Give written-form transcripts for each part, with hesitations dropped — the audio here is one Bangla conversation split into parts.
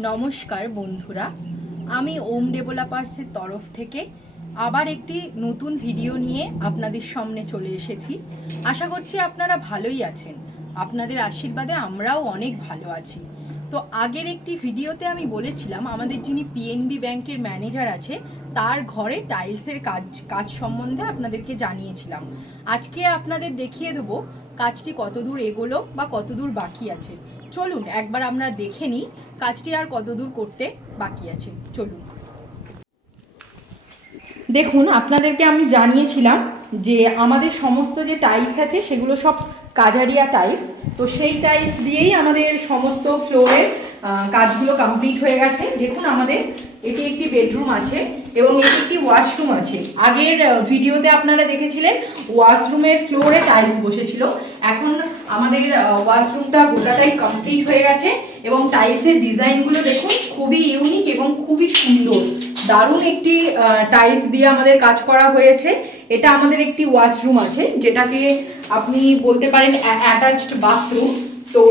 নমস্কার বন্ধুরা, আমি ওম ডেভেলপার্সের তরফ থেকে আবার একটি নতুন ভিডিও নিয়ে আপনাদের সামনে চলে এসেছি। আশা করছি আপনারা ভালোই আছেন। আপনাদের আশীর্বাদে আমরাও অনেক ভালো আছি। তো আগের একটি ভিডিওতে আমি বলেছিলাম আমাদের যিনি পিএনবি ব্যাংকের ম্যানেজার আছে তার ঘরে টাইলসের কাজ সম্বন্ধে আপনাদেরকে জানিয়েছিলাম। আজকে আপনাদের দেখিয়ে দেবো কাজটি কতদূর এগোলো বা কতদূর বাকি আছে। চলুন একবার আমরা দেখে নিই কাজটি আর কতদূর করতে বাকি আছে। চলুন। দেখুন, আপনাদেরকে আমি জানিয়েছিলাম যে আমাদের সমস্ত যে টাইলস আছে সেগুলো সব কাজারিয়া টাইলস। তো সেই টাইলস দিয়েই আমাদের সমস্ত ফ্লোরে কাজগুলো কমপ্লিট হয়ে গেছে। দেখুন, আমাদের এটি একটি বেডরুম আছে এবং এটি একটি ওয়াশরুম আছে। আগের ভিডিওতে আপনারা দেখেছিলেন ওয়াশরুমের ফ্লোরে টাইলস বসেছিল। এখন আমাদের ওয়াশরুমটা গোটাটাই কমপ্লিট হয়ে গেছে এবং টাইলসের ডিজাইনগুলো দেখুন খুবই ইউনিক এবং খুবই সুন্দর। দারুণ একটি টাইলস দিয়ে আমাদের কাজ করা হয়েছে। এটা আমাদের একটি ওয়াশরুম আছে, যেটাকে আপনি বলতে পারেন অ্যাটাচড বাথরুম। তো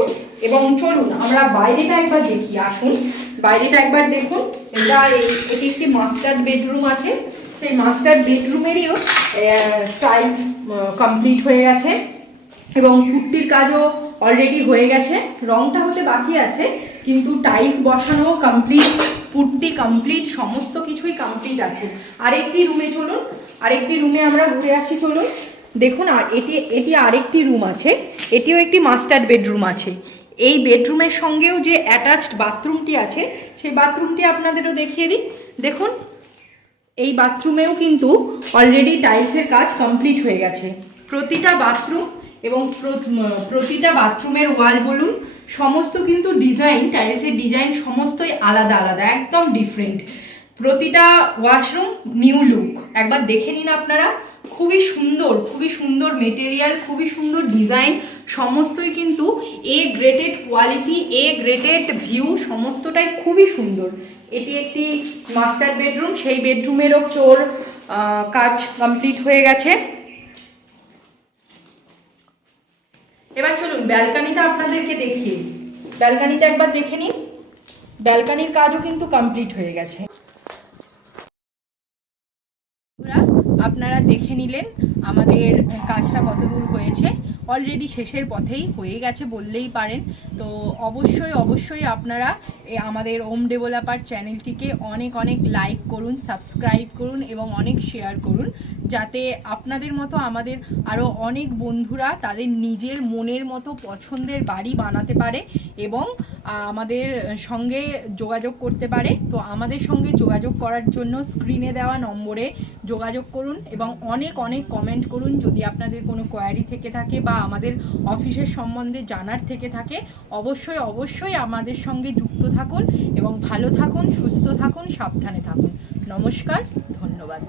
এবং চলুন আমরা বাইরেটা একবার দেখি, আসুন বাইরেটা একবার দেখুন। এটি একটি মাস্টার বেডরুম আছে। সেই মাস্টার বেডরুমেরও টাইলস কমপ্লিট হয়ে গেছে এবং পুট্টির কাজও অলরেডি হয়ে গেছে। রংটা হতে বাকি আছে, কিন্তু টাইলস বসানো কমপ্লিট, পুট্টি কমপ্লিট, সমস্ত কিছুই কমপ্লিট আছে। আরেকটি রুমে চলুন, আরেকটি রুমে আমরা ঘুরে আসি, চলুন। দেখুন, আর এটি আরেকটি রুম আছে, এটিও একটি মাস্টার বেডরুম আছে। এই বেডরুমের সঙ্গেও যে অ্যাটাচড বাথরুমটি আছে সেই বাথরুমটি আপনাদেরও দেখিয়ে দিই। দেখুন, এই বাথরুমেও কিন্তু অলরেডি টাইলসের কাজ কমপ্লিট হয়ে গেছে। প্রতিটা বাথরুম এবং প্রতিটা বাথরুমের ওয়াল বলুন, সমস্ত কিন্তু ডিজাইন, টাইলসের ডিজাইন সমস্তই আলাদা আলাদা, একদম ডিফারেন্ট। প্রতিটা ওয়াশরুম নিউ লুক। একবার দেখে নিন আপনারা। খুবই সুন্দর, খুবই সুন্দর মেটেরিয়াল, খুবই সুন্দর ডিজাইন, সমস্তই কিন্তু এ গ্রেডেড কোয়ালিটি, এ গ্রেডেড ভিউ, সমস্তটাই খুবই সুন্দর। এটি একটি মাস্টার বেডরুম, সেই বেডরুমেরও ফ্লোর কাজ কমপ্লিট হয়ে গেছে। এবার চলুন ব্যালকানিটা আপনাদেরকে দেখিয়ে, ব্যালকানিটা একবার দেখে নিন। ব্যালকানির কাজও কিন্তু কমপ্লিট হয়ে গেছে। আপনারা দেখে নিলেন আমাদের কাজটা কতদূর হয়েছে। অলরেডি শেষের পথেই হয়ে গেছে বললেই পারেন। তো অবশ্যই অবশ্যই আপনারা আমাদের ওম ডেভেলপার চ্যানেলটিকে অনেক অনেক লাইক করুন, সাবস্ক্রাইব করুন এবং অনেক শেয়ার করুন, যাতে আপনাদের মতো আমাদের আরও অনেক বন্ধুরা তাদের নিজের মনের মতো পছন্দের বাড়ি বানাতে পারে এবং আমাদের সঙ্গে যোগাযোগ করতে পারে। তো আমাদের সঙ্গে যোগাযোগ করার জন্য স্ক্রিনে দেওয়া নম্বরে যোগাযোগ করুন এবং অনেক অনেক কমেন্ট করুন। যদি আপনাদের কোনো কোয়ারি থেকে থাকে বা আমাদের অফিসের সম্বন্ধে জানার থেকে থাকে, অবশ্যই অবশ্যই আমাদের সঙ্গে যুক্ত থাকুন এবং ভালো থাকুন, সুস্থ থাকুন, সাবধানে থাকুন। নমস্কার, ধন্যবাদ।